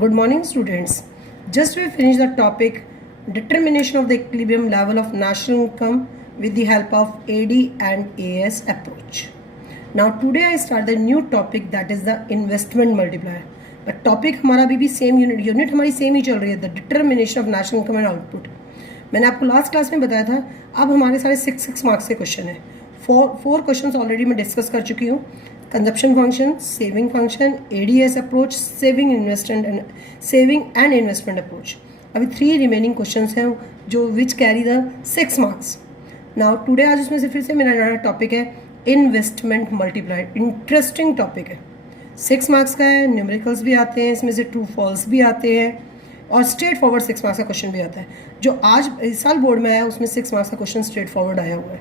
Good morning, students. Just we finished the topic determination of the equilibrium level of national income with the help of AD and AS approach. Now today I start the new topic, that is the investment multiplier. But topic हमारा अभी भी same unit हमारी same ही चल रही है, the determination of national income and output. मैंने आपको last class में बताया था. अब हमारे सारे 6 मार्क्स के क्वेश्चन है. फोर क्वेश्चन ऑलरेडी मैं डिस्कस कर चुकी हूँ. Consumption function, saving function, ADS approach, saving and investment approach. अभी 3 रिमेनिंग क्वेश्चंस हैं जो which carry the 6 marks. Now today आज उसमें से फिर से मेरा नया टॉपिक है इन्वेस्टमेंट मल्टीप्लायर. इंटरेस्टिंग टॉपिक है, 6 मार्क्स का है. न्यूमेरिकल्स भी आते हैं इसमें से, ट्रू फॉल्स भी आते हैं और स्ट्रेट फॉरवर्ड 6 मार्क्स का क्वेश्चन भी आता है. जो आज इस साल बोर्ड में आया उसमें 6 मार्क्स का क्वेश्चन स्ट्रेट फॉरवर्ड आया हुआ है.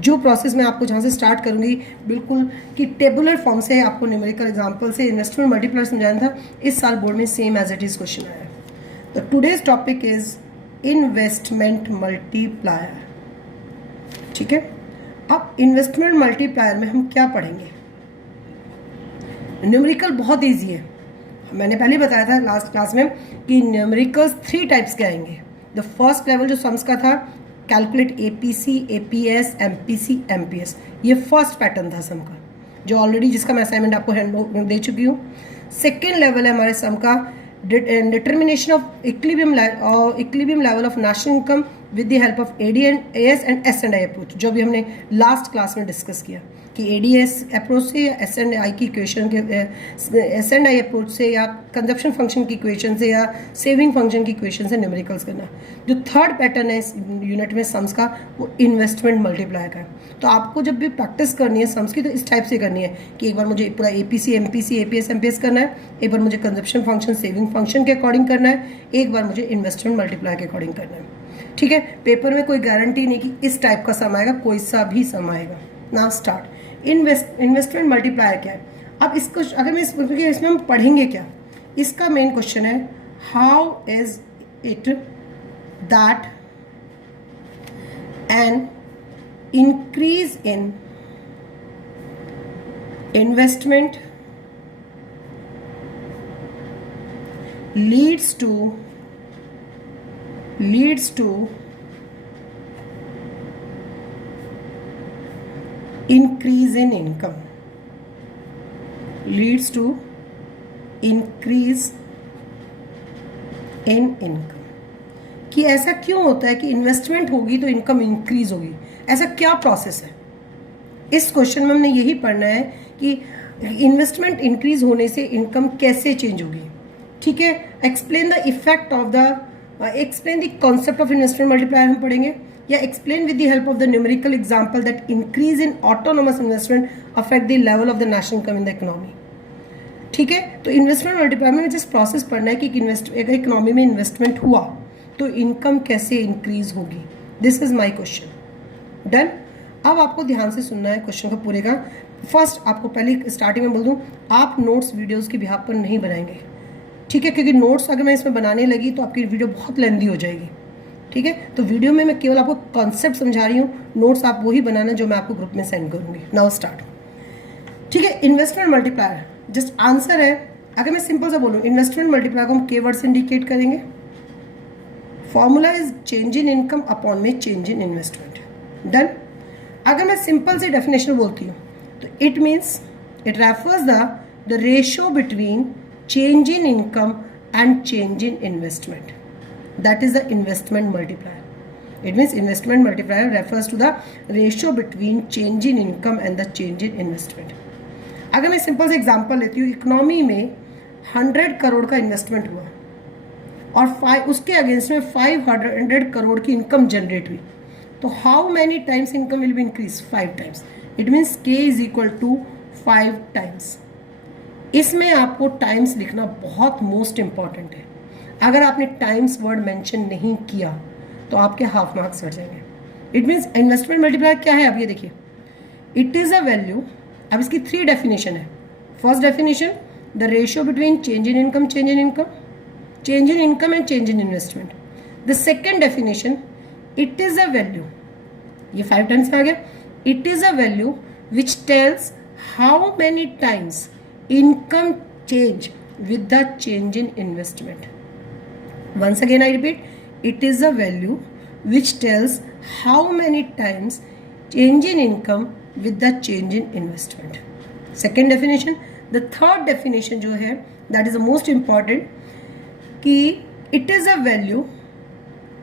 जो प्रोसेस मैं आपको जहाँ से स्टार्ट करूँगी बिल्कुल कि टेबुलर फॉर्म से आपको न्यूमेरिकल एग्जांपल से इन्वेस्टमेंट मल्टीप्लायर समझाना था, इस साल बोर्ड में same as it is question आया. तो today's topic is investment multiplier. ठीक है. अब इन्वेस्टमेंट मल्टीप्लायर में हम क्या पढ़ेंगे? न्यूमेरिकल बहुत ईजी है. मैंने पहले बताया था लास्ट क्लास में कि न्यूमेरिकल्स 3 टाइप्स के आएंगे. द फर्स्ट लेवल जो सम्स का था, calculate APC, APS, MPC, MPS. ये फर्स्ट पैटर्न था सम का, जो ऑलरेडी जिसका मैं असाइनमेंट आपको हैंड दे चुकी हूँ. सेकेंड लेवल है हमारे सम का determination of equilibrium level of national income with the help of AD and AS and S and I approach, जो भी हमने लास्ट क्लास में डिस्कस किया कि एडीएस अप्रोच से या एस एंड आई की इक्वेशन के एस एंड आई अप्रोच से या कंजप्शन फंक्शन की इक्वेशन से या सेविंग फंक्शन की इक्वेशन से न्यूमेरिकल्स करना. जो थर्ड पैटर्न है इस यूनिट में सम्स का, वो इन्वेस्टमेंट मल्टीप्लायर का है. तो आपको जब भी प्रैक्टिस करनी है सम्स की तो इस टाइप से करनी है कि एक बार मुझे पूरा एपीसी, एमपीसी, एपीएस, एमपीएस करना है, एक बार मुझे कंजप्शन फंक्शन, सेविंग फंक्शन के अकॉर्डिंग करना है, एक बार मुझे इन्वेस्टमेंट मल्टीप्लायर के अकॉर्डिंग करना है. ठीक है. पेपर में कोई गारंटी नहीं कि इस टाइप का सम आएगा, कोई सा भी सम आएगा. Now start. इन्वेस्टमेंट मल्टीप्लायर क्या है? अब इसको अगर मैं इसमें हम पढ़ेंगे क्या, इसका मेन क्वेश्चन है how is it that an increase in investment leads to increase in income, leads to increase in income. कि ऐसा क्यों होता है कि इन्वेस्टमेंट होगी तो इनकम इंक्रीज होगी? ऐसा क्या प्रोसेस है? इस क्वेश्चन में हमने यही पढ़ना है कि इन्वेस्टमेंट इंक्रीज होने से इनकम कैसे चेंज होगी. ठीक है. Explain the effect of the explain the concept of investment multiplier हम पढ़ेंगे, या explain with the help of the numerical example that increase in autonomous investment affect the level of the national income in the economy. ठीक है. तो investment multiplier में just process पढ़ना है कि अगर इकोनॉमी में इन्वेस्टमेंट हुआ तो इनकम कैसे इंक्रीज होगी. This is my question. Done. अब आपको ध्यान से सुनना है क्वेश्चन को पूरे का. फर्स्ट आपको पहले स्टार्टिंग में बोल दूँ, आप नोट्स वीडियोज़ के बिहाफ पर नहीं बनाएंगे. ठीक है. क्योंकि नोट्स अगर मैं इसमें बनाने लगी तो आपकी वीडियो बहुत लेंदी हो जाएगी. ठीक है. तो वीडियो में मैं केवल आपको कॉन्सेप्ट समझा रही हूँ, नोट्स आप वही बनाना जो मैं आपको ग्रुप में सेंड करूँगी. Now start. ठीक है. इन्वेस्टमेंट मल्टीप्लायर जस्ट आंसर है. अगर मैं सिंपल सा बोलूँ, इन्वेस्टमेंट मल्टीप्लायर को हम के वर्ड से इंडिकेट करेंगे. Formula is change in income upon में चेंज इन इन्वेस्टमेंट. डन. अगर मैं सिंपल से डेफिनेशन बोलती हूँ तो it means it refers the ratio between change in income and change in investment. That is the investment multiplier. It means investment multiplier refers to the ratio between change in income and the change in investment. अगर मैं simple से example लेती हूँ, economy में 100 करोड़ का investment हुआ और उसके अगेंस्ट में 500 करोड़ की इनकम जनरेट हुई, तो how many times income will be increase? 5 times. It means k is equal to 5 times. इसमें आपको टाइम्स लिखना बहुत मोस्ट इंपॉर्टेंट है. अगर आपने टाइम्स वर्ड मेंशन नहीं किया तो आपके हाफ मार्क्स हट जाएंगे. इट मीन्स इन्वेस्टमेंट मल्टीप्लायर क्या है? अब ये देखिए, इट इज़ अ वैल्यू. अब इसकी 3 डेफिनेशन है. First definition, the ratio between change in income, change in income, change in income and change in investment. The second definition, it is a value. ये 5 times आ गया. It is a value which tells how many times income change with the change in investment. Once again I repeat, it is a value which tells how many times change in income with the change in investment. Second definition. The third definition जो है that is the most important, कि it is a value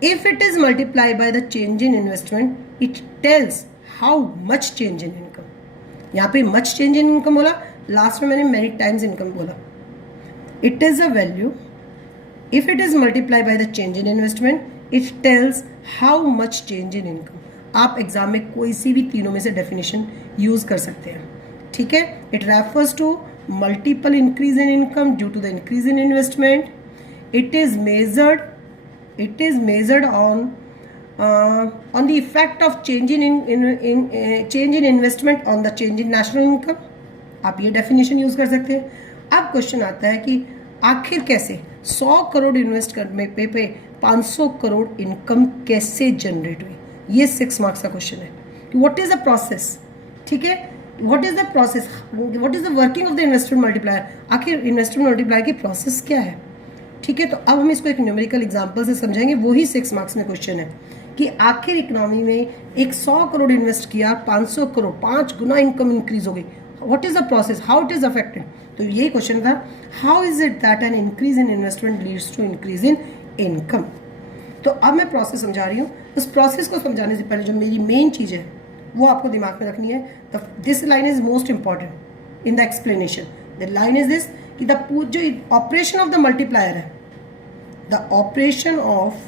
if it is multiplied by the change in investment it tells how much change in income. यहाँ पे much change in income बोला, last में मैंने many times income बोला. It is a value if it is multiplied by the change in investment it tells how much change in income. आप exam में कोई सी भी तीनों में से डेफिनेशन यूज कर सकते हैं. ठीक है. It refers to multiple increase in income due to the increase in investment. It is measured on the effect of change in investment on the change in national income. आप ये definition use कर सकते हैं. अब question आता है कि आखिर कैसे 100 करोड़ इन्वेस्ट करने पे 500 करोड़ इनकम कैसे जनरेट हुई. ये 6 मार्क्स का क्वेश्चन है. What is the process. ठीक है. What is the process, what is the working of the investment multiplier. आखिर इन्वेस्टमेंट मल्टीप्लायर की प्रोसेस क्या है. ठीक है. तो अब हम इसको एक न्यूमेरिकल एग्जांपल से समझेंगे. वही 6 मार्क्स में क्वेश्चन है कि आखिर इकोनॉमी में एक 100 करोड़ इन्वेस्ट किया, 500 करोड़ 5 गुना इनकम इंक्रीज हो गई. What is the process, how it is affected. तो यही क्वेश्चन था, how is it that an increase in investment leads to increase in income. तो अब मैं प्रोसेस समझा रही हूँ. उस प्रोसेस को समझाने से पहले जो मेरी मेन चीज़ है वो आपको दिमाग में रखनी है. This line is most important in the explanation. The line is this कि द जो ऑपरेशन ऑफ द मल्टीप्लायर है, the operation of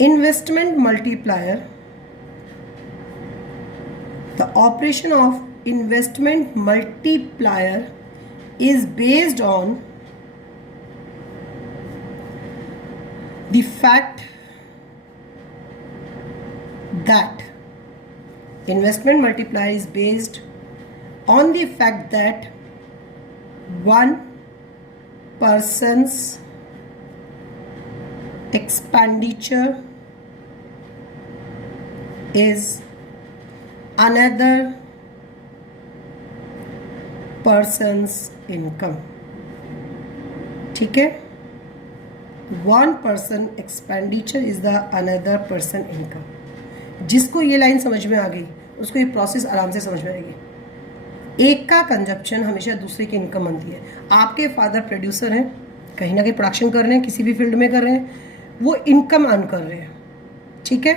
investment multiplier, the operation of investment multiplier is based on the fact that investment multiplier is based on the fact that one person's expenditure is another person's income. ठीक है. One person expenditure is the another person income. जिसको ये line समझ में आ गई उसको ये process आराम से समझ में आएगी. एक का कंजप्शन हमेशा दूसरे की इनकम बनती है. आपके फादर प्रोड्यूसर हैं, कहीं ना कहीं प्रोडक्शन कर रहे हैं, किसी भी फील्ड में कर रहे हैं, वो इनकम अर्न कर रहे हैं. ठीक है.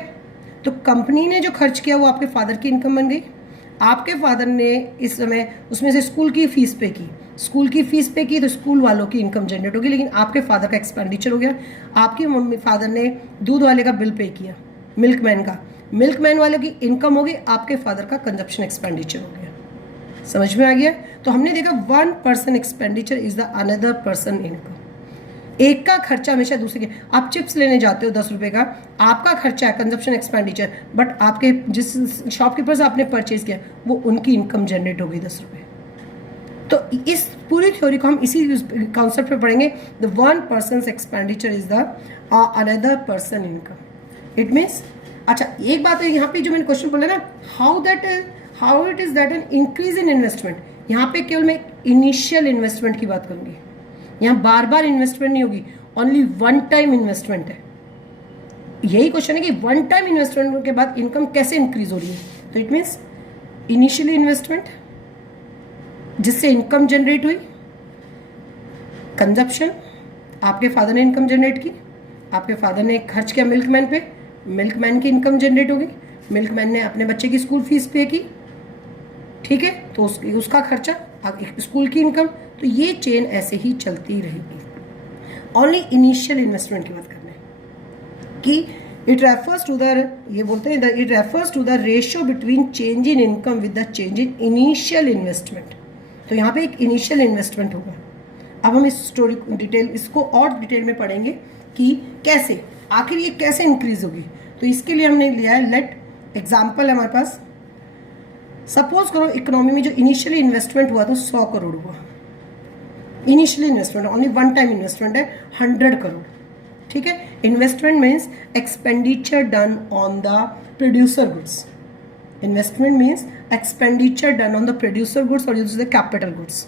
तो कंपनी ने जो खर्च किया वो आपके फादर की इनकम बन गई. आपके फादर ने इस समय उसमें से स्कूल की फीस पे की, स्कूल की फीस पे की तो स्कूल वालों की इनकम जनरेट होगी, लेकिन आपके फादर का एक्सपेंडिचर हो गया. आपकी मम्मी फादर ने दूध वाले का बिल पे किया, मिल्कमैन का, मिल्कमैन वाले की इनकम हो गई, आपके फादर का कंजप्शन एक्सपेंडिचर हो गया. समझ में आ गया. तो हमने देखा one person expenditure is the another person income. एक का खर्चा हमेशा दूसरे के. आप चिप्स लेने जाते हो 10 रुपए का, आपका खर्चा है कंजप्शन एक्सपेंडिचर, बट आपके जिस शॉपकीपर से आपने परचेज किया वो उनकी इनकम जनरेट हो गई 10 रुपये. तो इस पूरी थ्योरी को हम इसी कॉन्सेप्ट पे पढ़ेंगे. The one person expenditure is the another person income. It means, अच्छा एक बात है यहाँ पे जो मैंने क्वेश्चन बोला ना, how it is that an increase in investment. यहाँ पे केवल मैं इनिशियल इन्वेस्टमेंट की बात करूंगी. यहाँ बार बार इन्वेस्टमेंट नहीं होगी, ओनली वन टाइम इन्वेस्टमेंट है. यही क्वेश्चन है कि वन टाइम इन्वेस्टमेंट के बाद इनकम कैसे इंक्रीज हो रही है. तो इट मीन्स इनिशियली इन्वेस्टमेंट जिससे इनकम जनरेट हुई, कंजप्शन, आपके फादर ने इनकम जनरेट की, आपके फादर ने खर्च किया मिल्कमैन पे, मिल्कमैन की इनकम जनरेट हो गई, मिल्कमैन ने अपने बच्चे की स्कूल फीस पे की. ठीक है. तो उसका खर्चा, स्कूल की इनकम. तो ये चेन ऐसे ही चलती रहेगी. ओनली इनिशियल इन्वेस्टमेंट की बात करना है कि इट रेफर्स टू द, ये बोलते हैं it refers to the ratio between change in income with the change in initial investment. तो यहाँ पे एक इनिशियल इन्वेस्टमेंट होगा. अब हम इस स्टोरी डिटेल, इसको और डिटेल में पढ़ेंगे कि कैसे आखिर ये कैसे इंक्रीज होगी. तो इसके लिए हमने लिया है, लेट एग्जाम्पल है हमारे पास. सपोज करो इकोनॉमी में जो इनिशियली इन्वेस्टमेंट हुआ तो 100 करोड़ हुआ. Initially investment only one time investment है 100 करोड़. ठीक है. Investment means expenditure done on the producer goods. Investment means expenditure done on the producer goods और द कैपिटल गुड्स.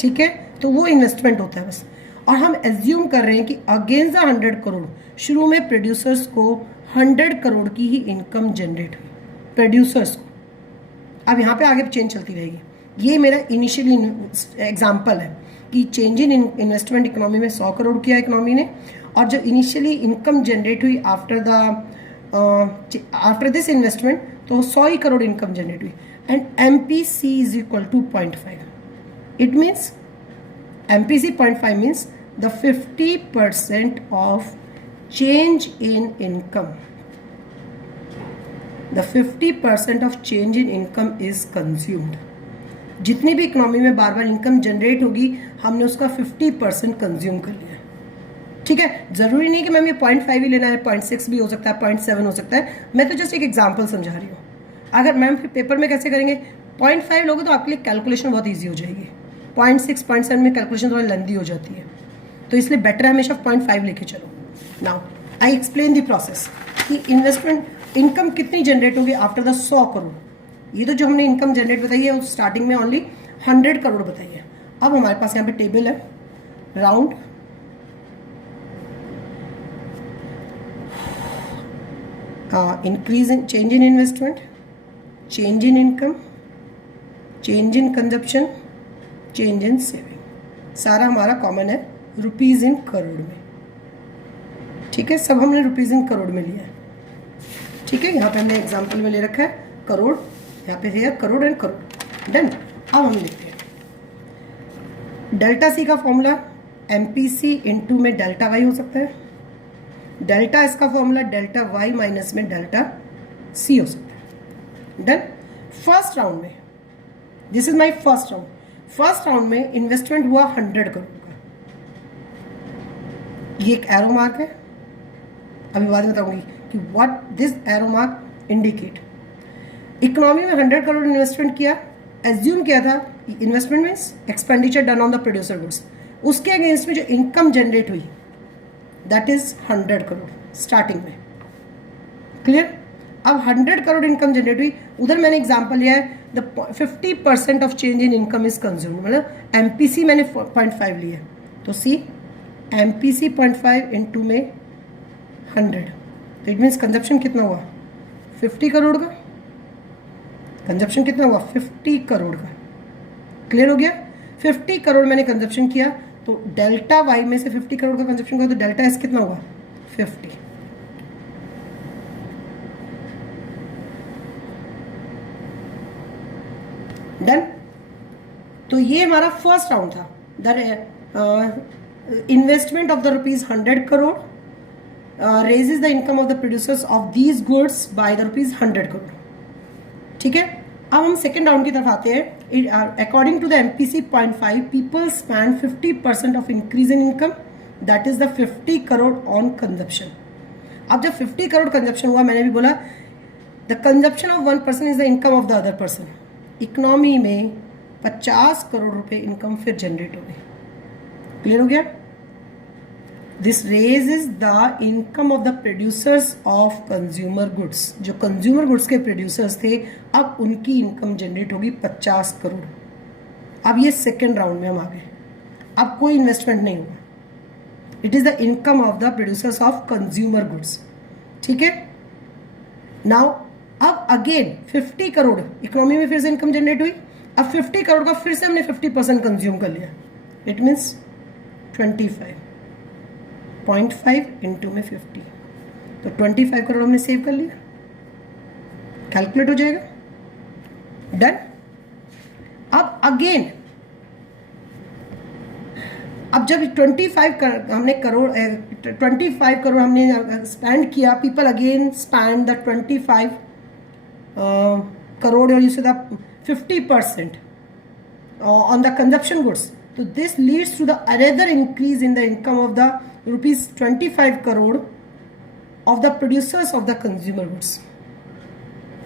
ठीक है. तो वो इन्वेस्टमेंट होता है बस। और हम एज्यूम कर रहे हैं कि अगेंस्ट द 100 करोड़ शुरू में प्रोड्यूसर्स को 100 करोड़ की ही इनकम जनरेट हुई प्रोड्यूसर्स को। अब यहाँ पे आगे चेंज चलती रहेगी। ये मेरा इनिशियली एग्जाम्पल है कि चेंज इन इन्वेस्टमेंट इकोनॉमी में 100 करोड़ किया इकोनॉमी ने, और जो इनिशियली इनकम जनरेट हुई आफ्टर दिस इन्वेस्टमेंट तो 100 ही करोड़ इनकम जनरेट हुई। And MPC is equal to 0.5। It means MPC 0.5 means the 50% of change in income, the 50% of change in income is consumed। जितनी भी इकोनॉमी में बार बार इनकम जनरेट होगी हमने उसका 50% कंज्यूम कर लिया। ठीक है, जरूरी नहीं कि मैम ये 0.5 ही लेना है, 0.6 भी हो सकता है, 0.7 हो सकता है। मैं तो जस्ट एक एग्जांपल समझा रही हूँ। अगर मैम फिर पेपर में कैसे करेंगे, 0.5 लोगे तो आपके लिए कैलकुलेशन बहुत ईजी हो जाएगी। 0.6 0.7 में कैलकुलेशन थोड़ी लंबी हो जाती है, तो इसलिए बेटर है हमेशा 0.5 लेके चलो। Now I explain the process कि इन्वेस्टमेंट इनकम कितनी जनरेट होगी आफ्टर द 100 करोड़। ये तो जो हमने इनकम जनरेट बताई है उस स्टार्टिंग में ओनली 100 करोड़ बताई है। अब हमारे पास यहाँ पे टेबल है round increase in change in investment, change in income, change in consumption, change in saving. सारा हमारा कॉमन है रुपीज इन करोड़ में। ठीक है, सब हमने रुपीज इन करोड़ में लिया है। ठीक है, यहाँ पे हमने एग्जाम्पल में ले रखा है करोड़, यहाँ पे है करोड़ एंड करोड़। डन। अब हम लिखते हैं डेल्टा सी का फॉर्मूला MPC इंटू में डेल्टा वाई हो सकता है, डेल्टा एस का फॉर्मूला डेल्टा वाई माइनस में डेल्टा सी हो सकता है। डन। फर्स्ट राउंड में, this is my first round, first round में इन्वेस्टमेंट हुआ 100 करोड़ का। ये एक एरो मार्क है, अभी बाद में बताऊंगी कि what this arrow mark indicate. Economy में 100 करोड़ इन्वेस्टमेंट किया, एज्यूम किया था investment means expenditure done on the producer goods. उसके अगेंस्ट में जो इनकम जनरेट हुई दैट इज 100 करोड़ स्टार्टिंग में। क्लियर। अब 100 करोड़ इनकम जनरेट हुई, उधर मैंने एग्जांपल लिया है the 50% of change in income is consumed, मतलब MPC मैंने 0.5 लिया, तो सी MPC 0.5 इंटू में 100, तो इट मीन्स कंजप्शन कितना हुआ 50 करोड़ का। कंजप्शन कितना हुआ 50 करोड़ का। क्लियर हो गया। 50 करोड़ मैंने कंजप्शन किया, तो डेल्टा वाई में से 50 करोड़ का कंजप्शन हुआ, तो डेल्टा एस कितना हुआ 50। डन। तो ये हमारा फर्स्ट राउंड था। The investment of the rupees 100 crore raises the income of the producers of these goods by the rupees 100 crore. ठीक है, अब हम सेकेंड राउंड की तरफ आते हैं। According to the MPC 0.5 people spend 50% of increase in income, that is the 50 crore on consumption. अब जब 50 करोड़ कंजप्शन हुआ, मैंने भी बोला the consumption of 1 person is the income of the other person. Economy में 50 करोड़ रुपए इनकम फिर जनरेट हो गई। क्लियर हो गया। This raises the income of the producers of consumer goods. जो कंज्यूमर गुड्स के प्रोड्यूसर्स थे, अब उनकी इनकम जनरेट होगी 50 करोड़। अब ये सेकेंड राउंड में हम आ गए, अब कोई इन्वेस्टमेंट नहीं हुआ। It is the income of the producers of consumer goods. ठीक है। नाउ अब अगेन 50 करोड़ इकोनॉमी में फिर से इनकम जनरेट हुई। अब 50 करोड़ का फिर से हमने 50% कंज्यूम कर लिया। इट मीन्स 25.5 इंटू में 50, तो 25 करोड़ हमने सेव कर लिया। कैलकुलेट हो जाएगा। डन। अब अगेन अब जब 25 करोड़ हमने स्पेंड किया, people again spend the 25 crore और use the 50% on the consumption goods. So this leads to the another increase in the income of the rupees 25 crore of the producers of the consumer goods.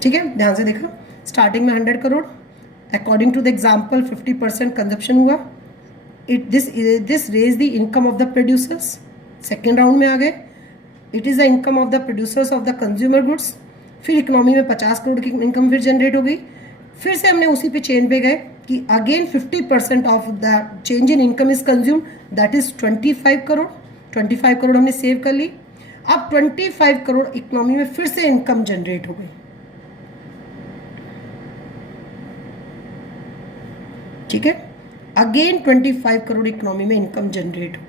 ठीक है, ध्यान से देखो। Starting में 100 crore, according to the example 50% consumption हुआ। This raise the income of the producers. Second round में आ गए। It is the income of the producers of the consumer goods. फिर इकोनॉमी में 50 करोड़ की इनकम फिर जनरेट हो गई। फिर से हमने उसी पे चेन पे गए कि कि again 50% of the change in income is consume, that is 25 crore. 25 crore हमने सेव कर ली। अब 25 करोड़ इकोनॉमी में फिर से इनकम जनरेट हो गई। ठीक है, अगेन 25 करोड़ इकोनॉमी में इनकम जनरेट हो गई।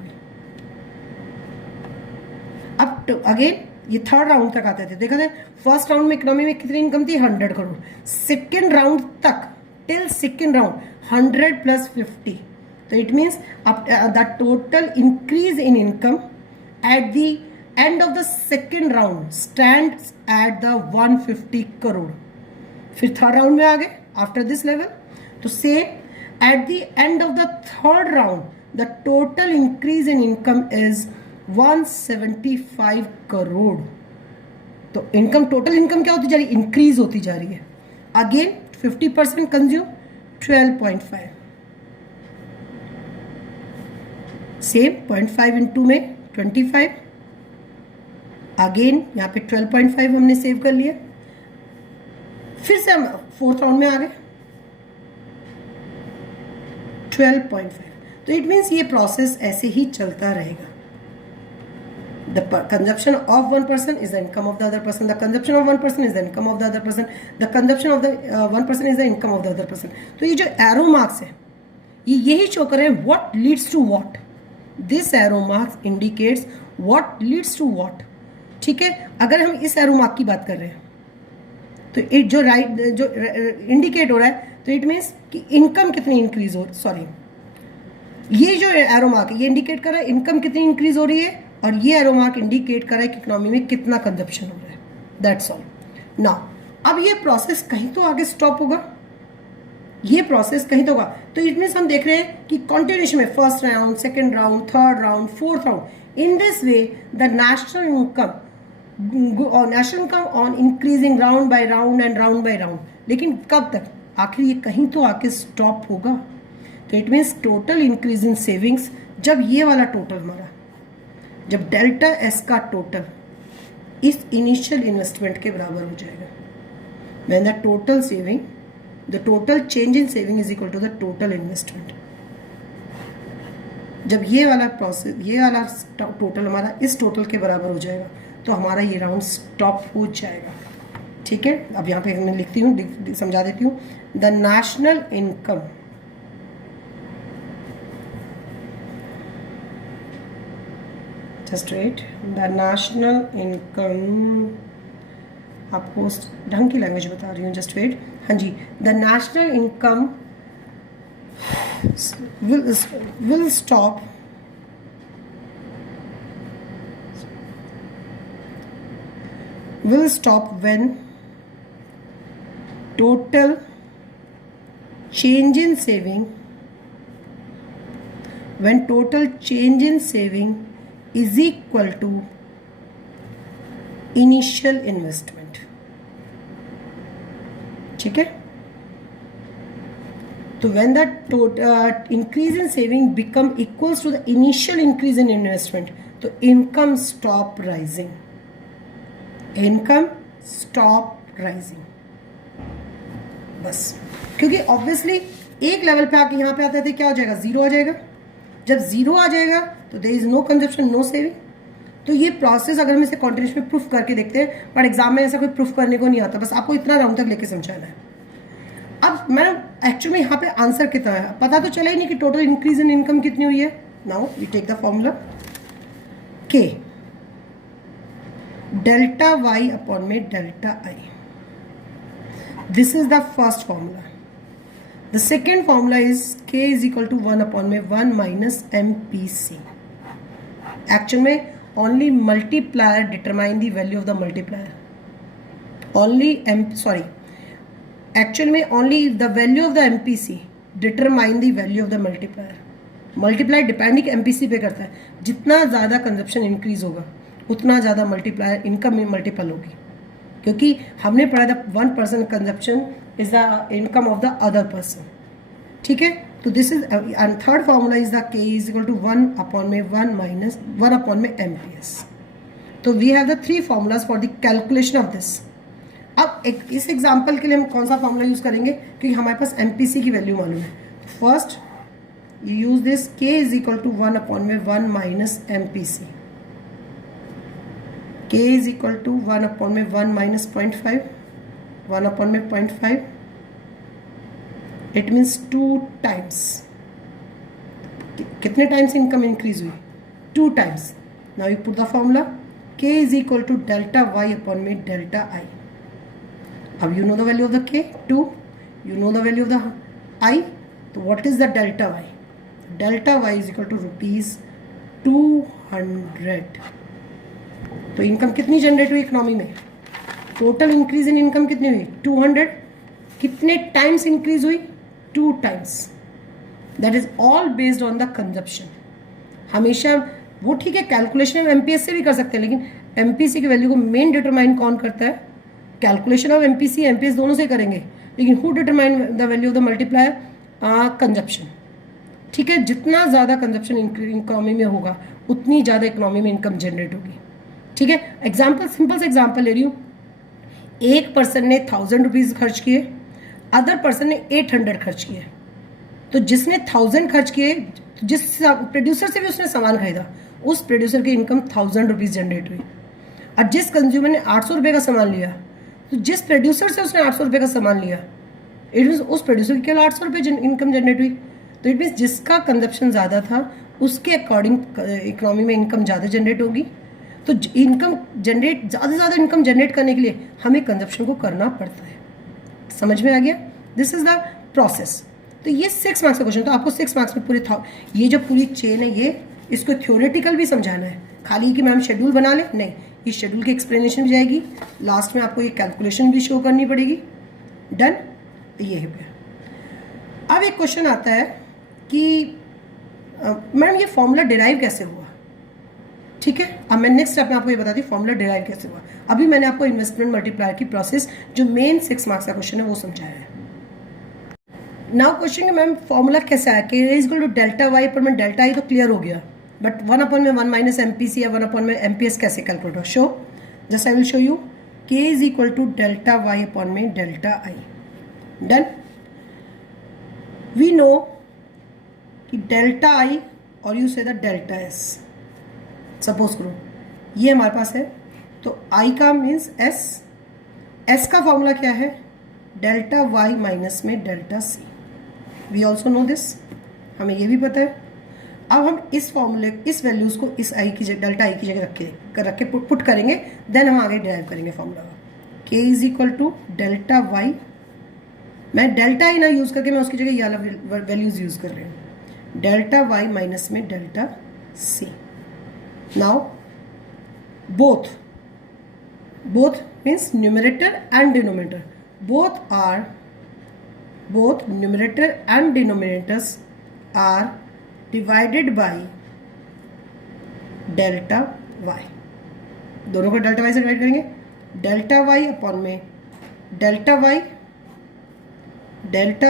अब अगेन ये थर्ड राउंड तक आते थे, देखा था फर्स्ट राउंड में इकोनॉमी में कितनी इनकम थी 100 करोड़। सेकेंड राउंड तक टिल सेकेंड राउंड 100 प्लस 50, तो it means the total increase in income at the end of the second round stands at the 150 crore. फिर थर्ड राउंड में आ गए आफ्टर दिस लेवल, तो same at the end of the third round the total increase in income is 175 crore. तो income, total income क्या होती जा रही है, इंक्रीज होती जा रही है। अगेन 50% कंज्यूम 12.5, सेम 0.5 इंटू में 25, अगेन यहाँ पे 12.5 हमने सेव कर लिया। फिर से हम फोर्थ राउंड में आ गए 12.5, तो इट मीन्स ये प्रोसेस ऐसे ही चलता रहेगा। The consumption of one person is the income of the other person. The consumption of one person is the income of the other person. The consumption of the one person is the income of the other person. तो ये जो arrow marks है ये यही show कर रहे हैं what leads to what. This arrow marks indicates what leads to what. ठीक है, अगर हम इस एरो मार्क की बात कर रहे हैं तो इट जो राइट जो इंडिकेट हो रहा है, तो इट मीन्स कि इनकम कितनी इंक्रीज हो, सॉरी ये जो एरो मार्क है ये इंडिकेट कर रहा है इनकम कितनी इंक्रीज हो रही है, और ये एरो मार्क इंडिकेट कर रहा है कि इकोनॉमी में कितना कंजप्शन हो रहा है। That's all. नाउ अब ये प्रोसेस कहीं तो आगे स्टॉप होगा, ये प्रोसेस कहीं तो होगा, तो इट मीन्स हम देख रहे हैं कि कॉन्टिन्यूएशन में first round, second round, third round, fourth round, in this way the national income on increasing round bye round and round bye round. लेकिन कब तक, आखिर ये कहीं तो आके स्टॉप होगा। तो it means total increase in savings, जब ये वाला टोटल हमारा, जब डेल्टा एस का टोटल इस इनिशियल इन्वेस्टमेंट के बराबर हो जाएगा, when the total saving, the total change in saving is equal to the total investment, जब ये वाला प्रोसेस, ये वाला टोटल हमारा इस टोटल के बराबर हो जाएगा तो हमारा ये राउंड स्टॉप हो जाएगा। ठीक है, अब यहाँ पे मैं लिखती हूँ, समझा देती हूँ। The national income just wait, the national income, आपको ढंग की लैंग्वेज बता रही हूँ, जस्ट वेट। हाँ जी, the national income will stop when total change in saving is equal to initial investment। ठीक है, तो when the increase in saving become equals to the initial increase in investment, तो income stop rising, बस। क्योंकि obviously एक level पे आके यहाँ पे आते थे क्या हो जाएगा, जीरो आ जाएगा। जब जीरो आ जाएगा तो there is no consumption, no saving. तो ये प्रोसेस अगर हम इसे कॉन्टिन्यूस में प्रूफ करके देखते हैं, बट एग्जाम में ऐसा कोई प्रूफ करने को नहीं आता, बस आपको इतना राउंड तक लेके समझाना है। अब मैडम एक्चुअली यहाँ पे आंसर कितना है पता तो चला ही नहीं कि टोटल इंक्रीज इन इनकम कितनी हुई है। Now we take the formula K delta Y upon में delta I, this is the first formula. The second formula is K is equal to 1 upon में 1 माइनस MPC। एक्चुअल में only multiplier determine the value of the multiplier, actual में only the value of the MPC determine the value of the multiplier. Multiplier depending MPC पे करता है, जितना ज़्यादा consumption increase होगा उतना ज़्यादा मल्टीप्लायर इनकम में मल्टीपल होगी, क्योंकि हमने पढ़ा था 1% consumption is the income of the other person. ठीक है, तो this is and third formula is the K is equal to 1 upon में 1 माइनस 1 अपॉन में MPS। तो we have the 3 formulas for the calculation of this. अब इस example के लिए हम कौन सा फॉर्मूला यूज करेंगे, क्योंकि हमारे पास MPC की वैल्यू मालूम है। First you use this k is equal to 1 upon में 1 minus MPC. k is equal to 1 upon में 1 minus 0.5, 1 upon में 0.5. It means 2 times. कितने times income increase हुई? 2 times. Now you put the formula k is equal to delta y upon में delta I. अब you know the value of the k, 2. You know the value of the I. So what is the delta y? Delta y is equal to ₹200. तो income कितनी generate हुई economy में? Total increase in income कितनी हुई? 200. कितने times increase हुई? 2 times. That is all based on the consumption. हमेशा वो ठीक है, कैलकुलेशन हम एमपीएस से भी कर सकते हैं, लेकिन एमपीसी की वैल्यू को मेन डिटरमाइन कौन करता है? कैलकुलेशन ऑफ एमपीसी एमपीएस दोनों से करेंगे, लेकिन who determine the value of the multiplier? Consumption. ठीक है, जितना ज़्यादा कंजप्शन इकोनॉमी में होगा उतनी ज़्यादा इकोनॉमी में इनकम जनरेट होगी. ठीक है, एग्जाम्पल, सिंपल से एग्जाम्पल ले रही हूँ. एक पर्सन ने 1000 रुपीज़ खर्च किए, अदर पर्सन ने 800 खर्च किए. तो जिसने 1000 खर्च किए, जिस प्रोड्यूसर से भी उसने सामान खरीदा, उस प्रोड्यूसर की इनकम 1000 रुपीज़ जनरेट हुई. और जिस कंज्यूमर ने 800 रुपये का सामान लिया, तो जिस प्रोड्यूसर से उसने 800 रुपये का सामान लिया, इट मीन्स उस प्रोड्यूसर की केवल 800 रुपये इनकम जनरेट हुई. तो इट मीन्स जिसका कंजप्शन ज़्यादा था उसके अकॉर्डिंग इकोनॉमी में इनकम ज़्यादा जनरेट होगी. तो इनकम जनरेट, ज़्यादा से ज़्यादा इनकम जनरेट करने के लिए हमें कंजप्शन को करना पड़ता है. समझ में आ गया? This is the process. तो ये 6 मार्क्स का क्वेश्चन. तो आपको 6 मार्क्स में पूरे ये जो पूरी चेन है, ये इसको थ्योरेटिकल भी समझाना है. खाली कि मैम शेड्यूल बना ले, नहीं. इस शेड्यूल की एक्सप्लेनेशन भी जाएगी, लास्ट में आपको ये कैलकुलेशन भी शो करनी पड़ेगी. डन. ये है. अब एक क्वेश्चन आता है कि मैडम ये फॉर्मूला डिराइव कैसे हुआ? ठीक है, अब मैं नेक्स्ट स्टेप में आपको ये बताती हूँ फॉर्मूला डिराइव कैसे हुआ. अभी मैंने आपको इन्वेस्टमेंट मल्टीप्लायर की प्रोसेस, जो मेन 6 मार्क्स का क्वेश्चन है, वो समझाया है. नाउ क्वेश्चन है मैम फॉर्मूला कैसा है? K is equal to delta Y पर मैं डेल्टा आई तो क्लियर हो गया, बट 1 अपॉन में 1 माइनस एमपीसी या 1 अपॉन में एमपीएस कैसे कैलकुलेट हो? Show, just I will show you. K is equal to delta Y upon में delta I. Done. We know कि डेल्टा आई और यू से द डेल्टा एस. सपोज करो ये हमारे पास है, तो आई का मीन्स एस. एस का फॉर्मूला क्या है? डेल्टा वाई माइनस में delta C. We also know this, हमें ये भी पता है. अब हम इस फॉर्मूले, इस वैल्यूज को इस आई की जगह, डेल्टा आई की जगह रख के पुट करेंगे, देन हम आगे ड्राइव करेंगे फॉर्मूला का. K is equal to delta Y, मैं डेल्टा आई ना यूज़ करके मैं उसकी जगह ये वाला वैल्यूज यूज़ कर रही हूँ. डेल्टा वाई माइनस में delta C. Now both means numerator and denominator, both numerator and denominators are divided by delta y. दोनों को डेल्टा वाई से डिवाइड करेंगे. डेल्टा वाई अपॉन में डेल्टा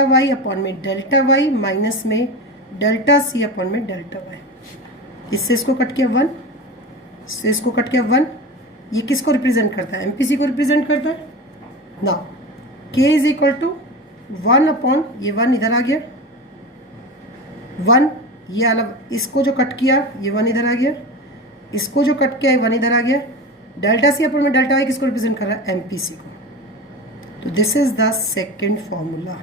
वाई अपॉन में डेल्टा वाई माइनस में delta सी upon में delta Y. इससे इसको कट किया 1, इससे इसको कट किया 1. ये किसको रिप्रेजेंट करता है? एमपीसी को रिप्रेजेंट करता है. नाउ के इज इक्वल टू 1 अपॉन, ये 1 इधर आ गया, 1 ये अलग, इसको जो कट किया ये 1 इधर आ गया, इसको जो कट किया ये 1 इधर आ गया. डेल्टा सी अपॉन में डेल्टा वाई किसको रिप्रेजेंट कर रहा है? एमपीसी को. तो this is the second formula.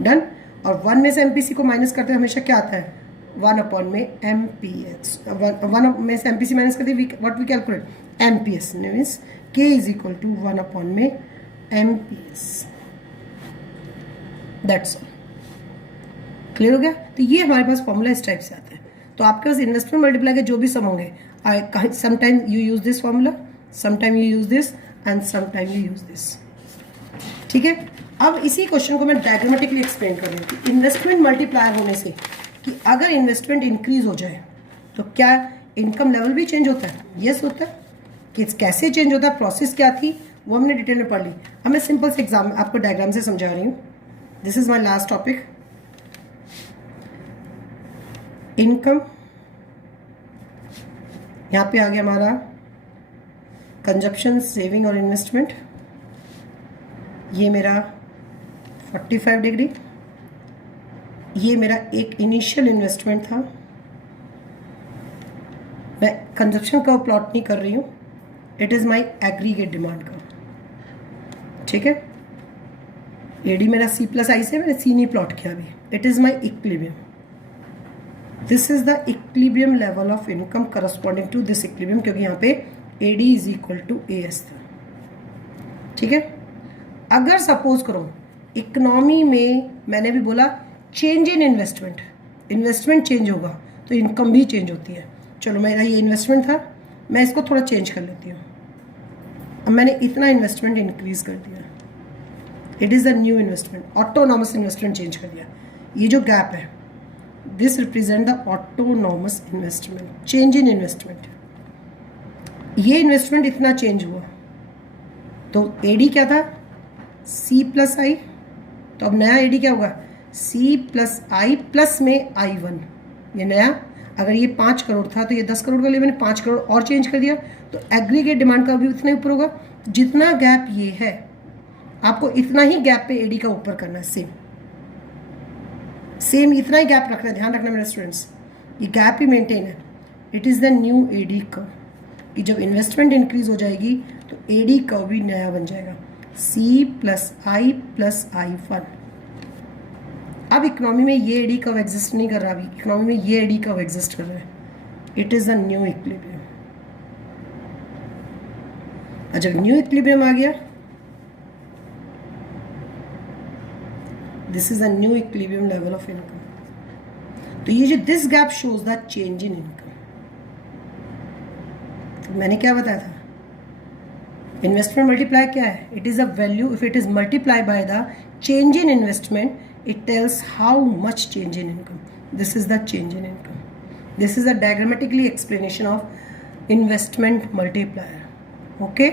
Done. और 1 में से एमपीसी को माइनस करते हैं हमेशा क्या आता है? 1 अपॉन में एमपीएस. 1 में से एमपीसी माइनस करते हैं what we calculate? MPS. Means K is equal to 1 upon में एमपीएस. That's all. क्लियर हो गया? तो ये हमारे पास फॉर्मूला इस टाइप से आता है. तो आपके पास इन्वेस्टमेंट मल्टीप्लाई के जो भी सम होंगे, sometime you use this formula, sometime you use this and sometime you use this. ठीक है. अब इसी क्वेश्चन को मैं डायग्रामेटिकली एक्सप्लेन कर रही हूँ कि इन्वेस्टमेंट मल्टीप्लायर होने से, कि अगर इन्वेस्टमेंट इंक्रीज हो जाए तो क्या इनकम लेवल भी चेंज होता है? यस होता है. कि कैसे चेंज होता है, प्रोसेस क्या थी, वो हमने डिटेल में पढ़ ली. अब मैं सिंपल से एग्जाम आपको डायग्राम से समझा रही हूँ. This is my last topic. Income, यहाँ पे आ गया हमारा कंजप्शन, सेविंग और इन्वेस्टमेंट. ये मेरा 45 डिग्री। ये मेरा एक इनिशियल इन्वेस्टमेंट था, मैं कंजप्शन का प्लॉट नहीं कर रही हूँ, it is my aggregate demand का, ठीक है। एडी मेरा सी प्लस आई से, मैंने सी नहीं प्लॉट किया अभी। It is my equilibrium, this is the equilibrium level of income corresponding to this equilibrium, क्योंकि यहाँ पे AD is equal to AS था, ठीक है। अगर सपोज करो इकोनॉमी में, मैंने भी बोला change in investment, investment change होगा तो इनकम भी चेंज होती है। चलो मेरा ये इन्वेस्टमेंट था, मैं इसको थोड़ा चेंज कर लेती हूँ। अब मैंने इतना इन्वेस्टमेंट इंक्रीज कर दिया, it is a new investment, autonomous investment change कर दिया। ये जो गैप है, this represent the autonomous investment, change in investment. ये इन्वेस्टमेंट इतना चेंज हुआ तो एडी क्या था, सी प्लस आई, तो अब नया एडी क्या होगा, सी प्लस आई प्लस में I1, ये नया। अगर ये 5 करोड़ था तो ये 10 करोड़ का लिए मैंने 5 करोड़ और चेंज कर दिया, तो एग्रीगेट डिमांड का भी उतना ही ऊपर होगा। जितना गैप ये है, आपको इतना ही गैप पे एडी का ऊपर करना है, सेम इतना ही गैप रखना है। ध्यान रखना मेरे स्टूडेंट्स, ये गैप ही मेंटेन है। It is the new AD curve, कि जब इन्वेस्टमेंट इंक्रीज हो जाएगी तो एडी कर्व भी नया बन जाएगा, सी प्लस आई प्लस I1। अब इकोनॉमी में ये एडी कर्व एग्जिस्ट नहीं कर रहा, अभी इकोनॉमी में ये एडी कर्व एग्जिस्ट कर रहा है। It is a new equilibrium. जब न्यू इक्विलिब्रियम आ गया, this is a new equilibrium level of income. तो ये जो this gap shows the change in income. तो मैंने क्या बताया था, इन्वेस्टमेंट मल्टीप्लाई क्या है, it is a value, if it is multiply by the change in investment, it tells how much change in income. This is the change in income. This is a diagrammatically explanation of investment multiplier. Okay.